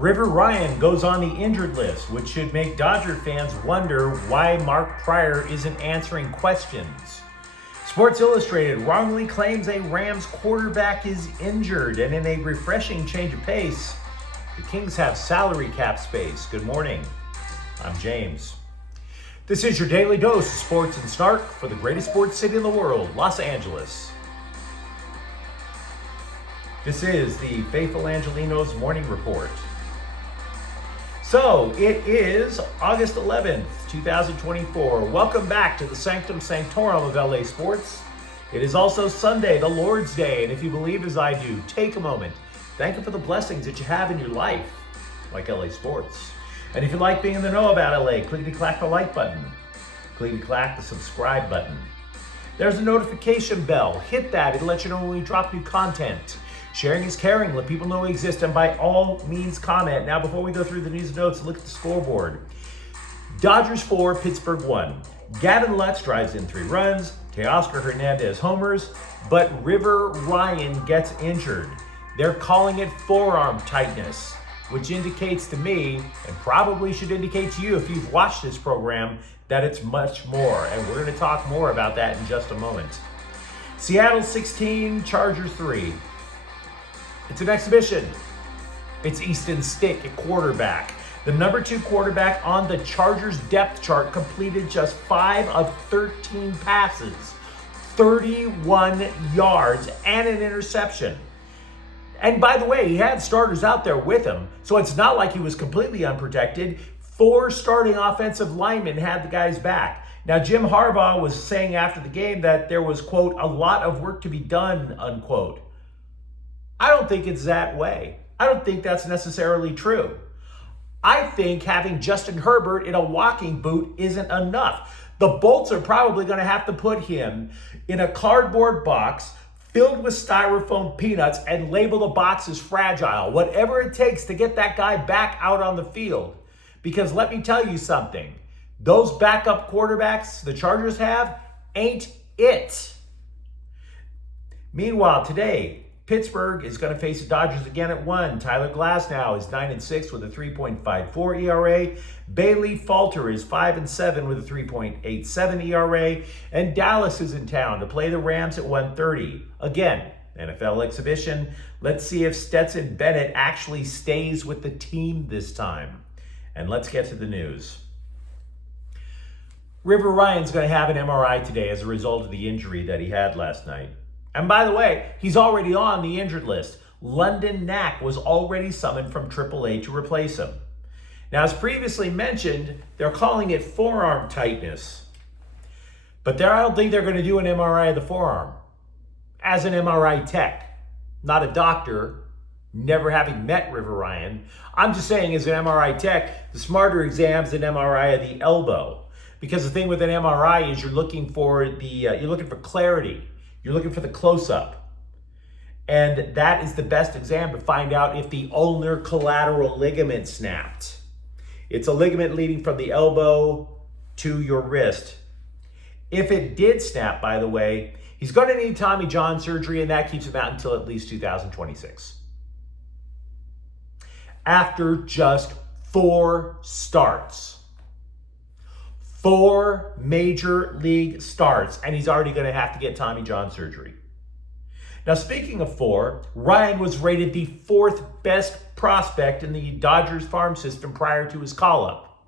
River Ryan goes on the injured list, which should make Dodger fans wonder why Mark Pryor isn't answering questions. Sports Illustrated wrongly claims a Rams quarterback is injured, and in a refreshing change of pace, the Kings have salary cap space. Good morning. I'm James. This is your daily dose of sports and snark for the greatest sports city in the world, Los Angeles. This is the faithful Angelenos morning report. So it is August 11th, 2024. Welcome back to the Sanctum Sanctorum of LA Sports. It is also Sunday, the Lord's Day, and if you believe as I do, take a moment. Thank Him for the blessings that you have in your life, like LA Sports. And if you like being in the know about LA, clickety-clack the like button. Clickety-clack the subscribe button. There's a notification bell. Hit that. It'll let you know when we drop new content. Sharing is caring. Let people know we exist, and by all means, comment. Now, before we go through the news and notes, look at the scoreboard. Dodgers 4, Pittsburgh 1. Gavin Lux drives in 3 runs. Teoscar Hernandez homers, but River Ryan gets injured. They're calling it forearm tightness, which indicates to me, and probably should indicate to you if you've watched this program, that it's much more. And we're going to talk more about that in just a moment. Seattle 16, Chargers 3. It's an exhibition. It's Easton Stick at quarterback. The number 2 quarterback on the Chargers depth chart completed just 5 of 13 passes, 31 yards, and an interception. And by the way, he had starters out there with him, so it's not like he was completely unprotected. 4 starting offensive linemen had the guys back. Now, Jim Harbaugh was saying after the game that there was, quote, a lot of work to be done, unquote. I don't think it's that way. I don't think that's necessarily true. I think having Justin Herbert in a walking boot isn't enough. The Bolts are probably going to have to put him in a cardboard box filled with styrofoam peanuts and label the box as fragile, whatever it takes to get that guy back out on the field. Because let me tell you something, those backup quarterbacks the Chargers have ain't it. Meanwhile, today, Pittsburgh is going to face the Dodgers again at 1. Tyler Glasnow is 9-6 with a 3.54 ERA. Bailey Falter is 5-7 with a 3.87 ERA. And Dallas is in town to play the Rams at 1:30. Again, NFL exhibition. Let's see if Stetson Bennett actually stays with the team this time. And let's get to the news. River Ryan's going to have an MRI today as a result of the injury that he had last night. And by the way, he's already on the injured list. London Knack was already summoned from AAA to replace him. Now, as previously mentioned, they're calling it forearm tightness. But I don't think they're going to do an MRI of the forearm. As an MRI tech, not a doctor, never having met River Ryan, I'm just saying as an MRI tech, the smarter exam is an MRI of the elbow. Because the thing with an MRI is you're looking for clarity. You're looking for the close-up. And that is the best exam to find out if the ulnar collateral ligament snapped. It's a ligament leading from the elbow to your wrist. If it did snap, by the way, he's going to need Tommy John surgery, and that keeps him out until at least 2026. After just 4 starts. 4 major league starts, and he's already going to have to get Tommy John surgery. Now, speaking of 4, Ryan was rated the 4th best prospect in the Dodgers farm system prior to his call-up.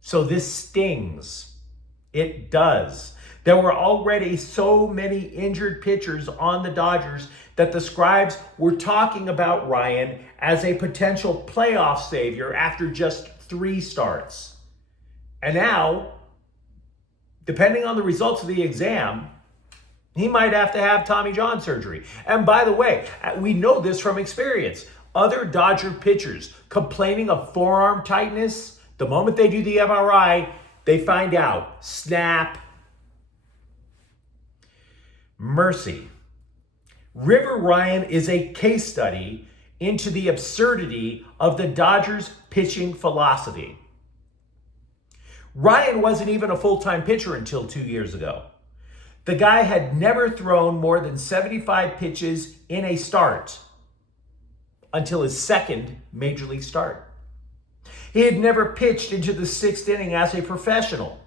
So this stings. It does. There were already so many injured pitchers on the Dodgers that the scribes were talking about Ryan as a potential playoff savior after just 3 starts. And now, depending on the results of the exam, he might have to have Tommy John surgery. And by the way, we know this from experience. Other Dodger pitchers complaining of forearm tightness, the moment they do the MRI, they find out. Snap. Mercy. River Ryan is a case study into the absurdity of the Dodgers' pitching philosophy. Ryan wasn't even a full-time pitcher until 2 years ago. The guy had never thrown more than 75 pitches in a start. until his second major league start. He had never pitched into the sixth inning as a professional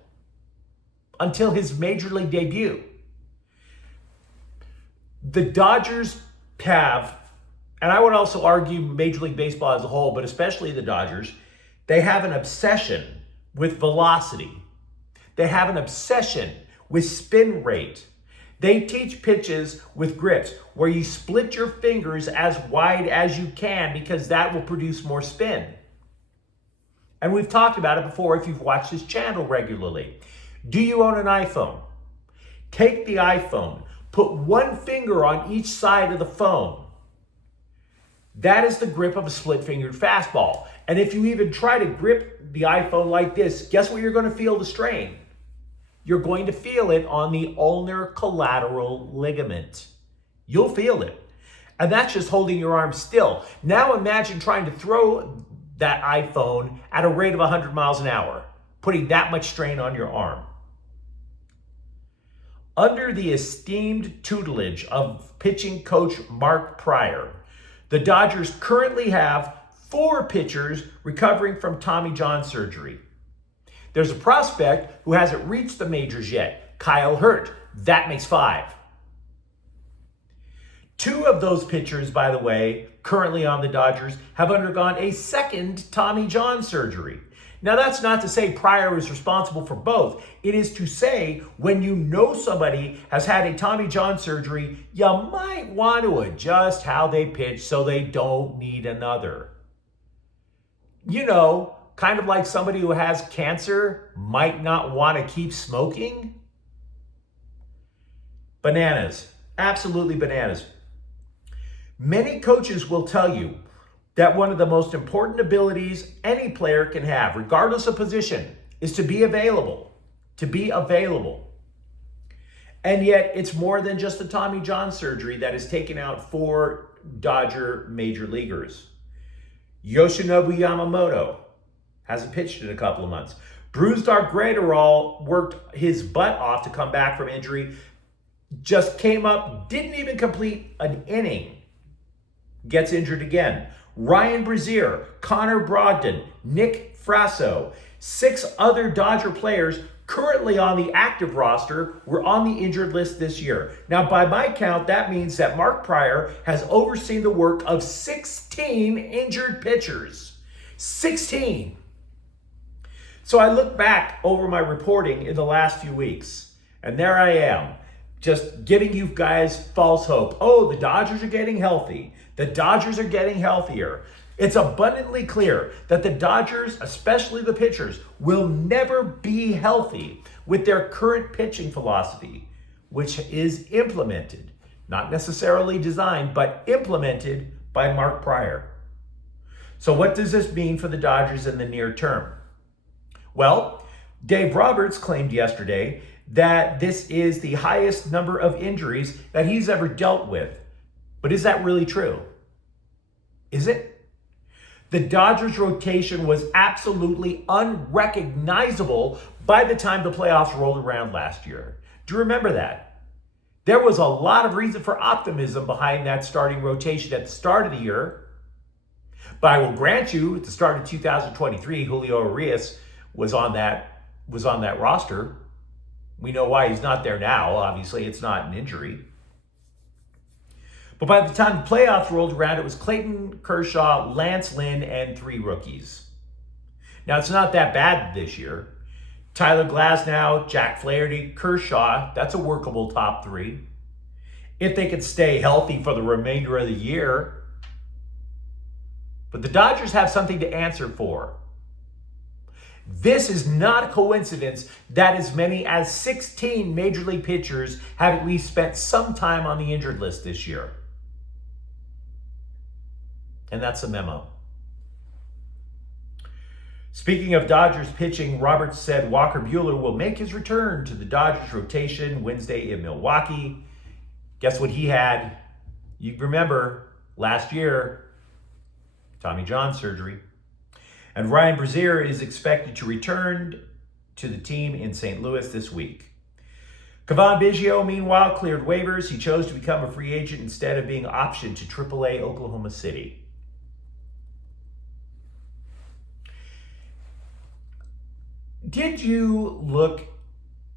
until his major league debut. The Dodgers have, and I would also argue Major League Baseball as a whole, but especially the Dodgers, they have an obsession with velocity. They have an obsession with spin rate. They teach pitches with grips where you split your fingers as wide as you can because that will produce more spin. And we've talked about it before if you've watched this channel regularly. Do you own an iPhone? Take the iPhone, put one finger on each side of the phone. That is the grip of a split-fingered fastball. And if you even try to grip the iPhone like this, guess where you're going to feel the strain? You're going to feel it on the ulnar collateral ligament. You'll feel it. And that's just holding your arm still. Now imagine trying to throw that iPhone at a rate of 100 miles an hour, putting that much strain on your arm. Under the esteemed tutelage of pitching coach Mark Prior, the Dodgers currently have 4 pitchers recovering from Tommy John surgery. There's a prospect who hasn't reached the majors yet, Kyle Hurt. That makes 5. 2 of those pitchers, by the way, currently on the Dodgers, have undergone a second Tommy John surgery. Now, that's not to say Pryor is responsible for both. It is to say when you know somebody has had a Tommy John surgery, you might want to adjust how they pitch so they don't need another. You know, kind of like somebody who has cancer might not want to keep smoking. Bananas. Absolutely bananas. Many coaches will tell you that one of the most important abilities any player can have, regardless of position, is to be available. To be available. And yet, it's more than just the Tommy John surgery that has taken out 4 Dodger major leaguers. Yoshinobu Yamamoto hasn't pitched in a couple of months. Brusdar Graterol worked his butt off to come back from injury. Just came up, didn't even complete an inning. Gets injured again. Ryan Brazier, Connor Brogdon, Nick Frasso, 6 other Dodger players currently on the active roster were on the injured list this year. Now, by my count, that means that Mark Prior has overseen the work of 16 injured pitchers. 16. So I look back over my reporting in the last few weeks, and there I am, just giving you guys false hope. Oh, the Dodgers are getting healthy. The Dodgers are getting healthier. It's abundantly clear that the Dodgers, especially the pitchers, will never be healthy with their current pitching philosophy, which is implemented, not necessarily designed, but implemented by Mark Prior. So what does this mean for the Dodgers in the near term? Well, Dave Roberts claimed yesterday that this is the highest number of injuries that he's ever dealt with. But is that really true? Is it? The Dodgers rotation was absolutely unrecognizable by the time the playoffs rolled around last year. Do you remember that? There was a lot of reason for optimism behind that starting rotation at the start of the year. But I will grant you, at the start of 2023, Julio Urias was on that roster. We know why he's not there now. Obviously, it's not an injury. But by the time the playoffs rolled around, it was Clayton Kershaw, Lance Lynn, and 3 rookies. Now, it's not that bad this year. Tyler Glasnow, Jack Flaherty, Kershaw, that's a workable top 3. If they could stay healthy for the remainder of the year. But the Dodgers have something to answer for. This is not a coincidence that as many as 16 major league pitchers have at least spent some time on the injured list this year. And that's a memo. Speaking of Dodgers pitching, Roberts said Walker Buehler will make his return to the Dodgers rotation Wednesday in Milwaukee. Guess what he had? You remember last year, Tommy John surgery. And Ryan Brazier is expected to return to the team in St. Louis this week. Cavan Biggio, meanwhile, cleared waivers. He chose to become a free agent instead of being optioned to AAA Oklahoma City. Did you look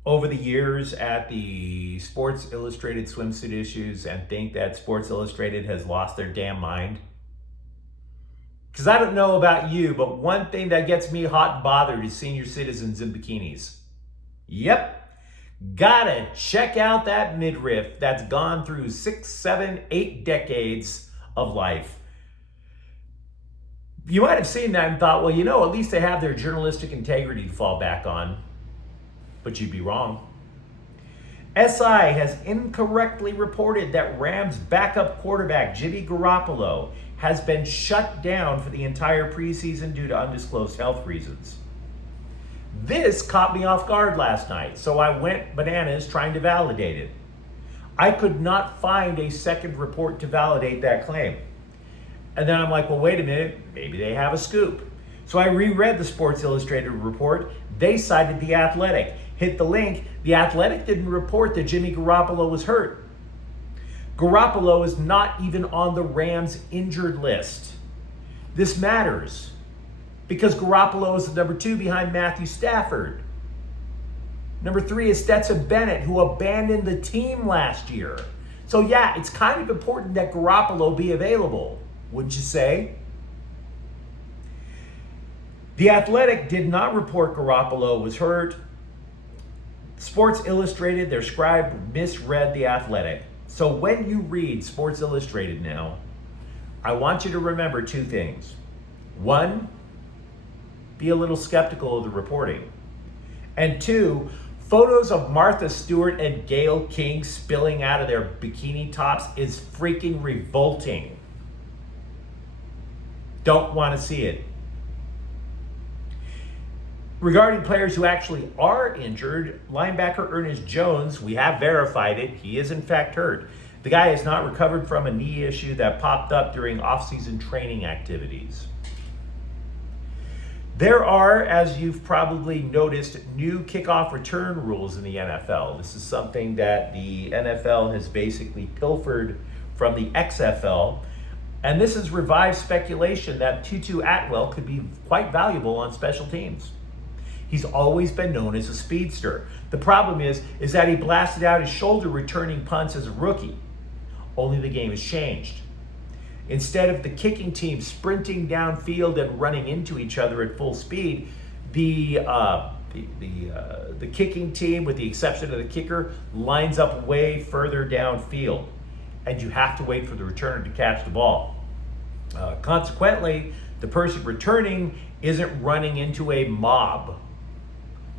over the years at the Sports Illustrated swimsuit issues and think that Sports Illustrated has lost their damn mind? Because I don't know about you, but one thing that gets me hot and bothered is senior citizens in bikinis. Yep. Gotta check out that midriff that's gone through 6, 7, 8 decades of life. You might have seen that and thought, well, at least they have their journalistic integrity to fall back on. But you'd be wrong. SI has incorrectly reported that Rams backup quarterback Jimmy Garropolo has been shut down for the entire preseason due to undisclosed health reasons. This caught me off guard last night, so I went bananas trying to validate it. I could not find a second report to validate that claim. And then I'm like, well, wait a minute, maybe they have a scoop. So I reread the Sports Illustrated report. They cited The Athletic. Hit the link. The Athletic didn't report that Jimmy Garropolo was hurt. Garropolo is not even on the Rams injured list. This matters because Garropolo is the number 2 behind Matthew Stafford. Number 3 is Stetson Bennett, who abandoned the team last year. So yeah, it's kind of important that Garropolo be available, wouldn't you say? The Athletic did not report Garropolo was hurt. Sports Illustrated, their scribe misread The Athletic. So when you read Sports Illustrated now, I want you to remember 2 things. 1, be a little skeptical of the reporting. And 2, photos of Martha Stewart and Gayle King spilling out of their bikini tops is freaking revolting. Don't want to see it. Regarding players who actually are injured, linebacker Ernest Jones, we have verified it. He is in fact hurt. The guy has not recovered from a knee issue that popped up during off-season training activities. There are, as you've probably noticed, new kickoff return rules in the NFL. This is something that the NFL has basically pilfered from the XFL. And this has revived speculation that Tutu Atwell could be quite valuable on special teams. He's always been known as a speedster. The problem is that he blasted out his shoulder returning punts as a rookie. Only the game has changed. Instead of the kicking team sprinting downfield and running into each other at full speed, the kicking team, with the exception of the kicker, lines up way further downfield, and you have to wait for the returner to catch the ball. Consequently, the person returning isn't running into a mob.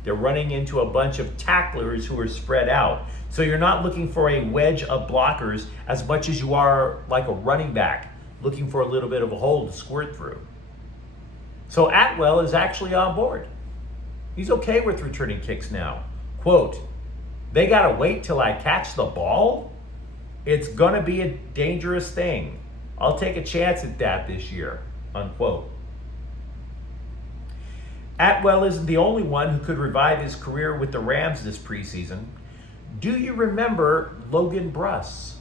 They're running into a bunch of tacklers who are spread out. So you're not looking for a wedge of blockers as much as you are like a running back, looking for a little bit of a hole to squirt through. So Atwell is actually on board. He's okay with returning kicks now. Quote, "They gotta wait till I catch the ball? It's gonna be a dangerous thing. I'll take a chance at that this year," unquote. Atwell isn't the only one who could revive his career with the Rams this preseason. Do you remember Logan Bruss?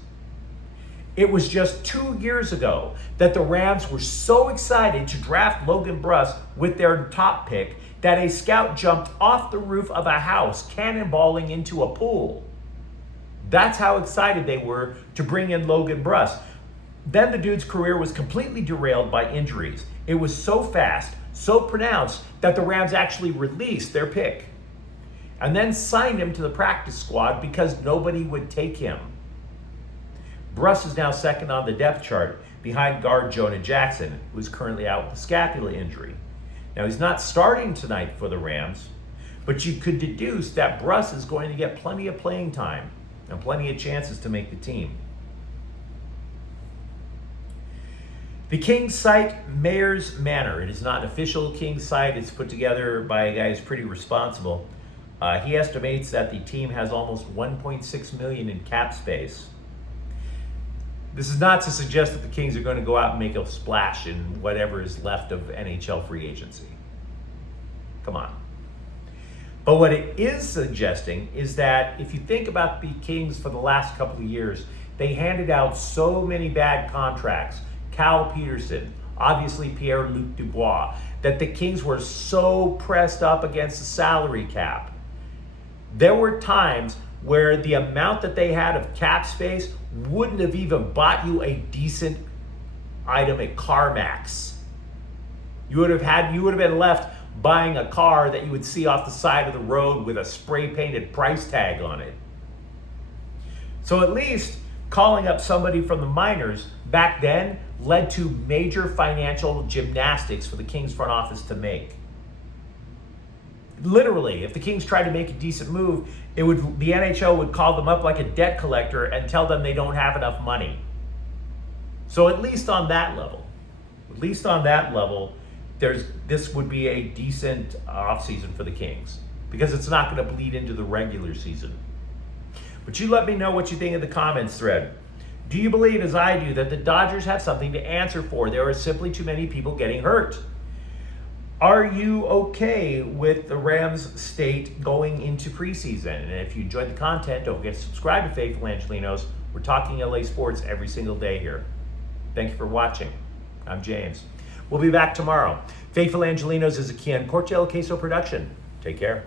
It was just 2 years ago that the Rams were so excited to draft Logan Bruss with their top pick that a scout jumped off the roof of a house, cannonballing into a pool. That's how excited they were to bring in Logan Bruss. Then the dude's career was completely derailed by injuries. It was so fast, so pronounced, that the Rams actually released their pick and then signed him to the practice squad because nobody would take him. Bruss is now second on the depth chart behind guard Jonah Jackson, who is currently out with a scapula injury. Now, he's not starting tonight for the Rams, but you could deduce that Bruss is going to get plenty of playing time and plenty of chances to make the team. The Kings site, Mayor's Manor. It is not an official Kings site. It's put together by a guy who's pretty responsible. He estimates that the team has almost $1.6 million in cap space. This is not to suggest that the Kings are going to go out and make a splash in whatever is left of NHL free agency. Come on. But what it is suggesting is that if you think about the Kings for the last couple of years, they handed out so many bad contracts. Cal Peterson, obviously Pierre-Luc Dubois, that the Kings were so pressed up against the salary cap. There were times where the amount that they had of cap space wouldn't have even bought you a decent item at CarMax. You would have been left buying a car that you would see off the side of the road with a spray painted price tag on it. So at least calling up somebody from the minors back then led to major financial gymnastics for the Kings front office to make. Literally, if the Kings tried to make a decent move, the NHL would call them up like a debt collector and tell them they don't have enough money. So at least on that level, this would be a decent offseason for the Kings, because it's not going to bleed into the regular season. But you let me know what you think in the comments thread. Do you believe, as I do, that the Dodgers have something to answer for? There are simply too many people getting hurt. Are you okay with the Rams state going into preseason? And if you enjoyed the content, don't forget to subscribe to Faithful Angelenos. We're talking LA sports every single day here. Thank you for watching. I'm James. We'll be back tomorrow. Faithful Angelenos is a Kian Cortel Queso production. Take care.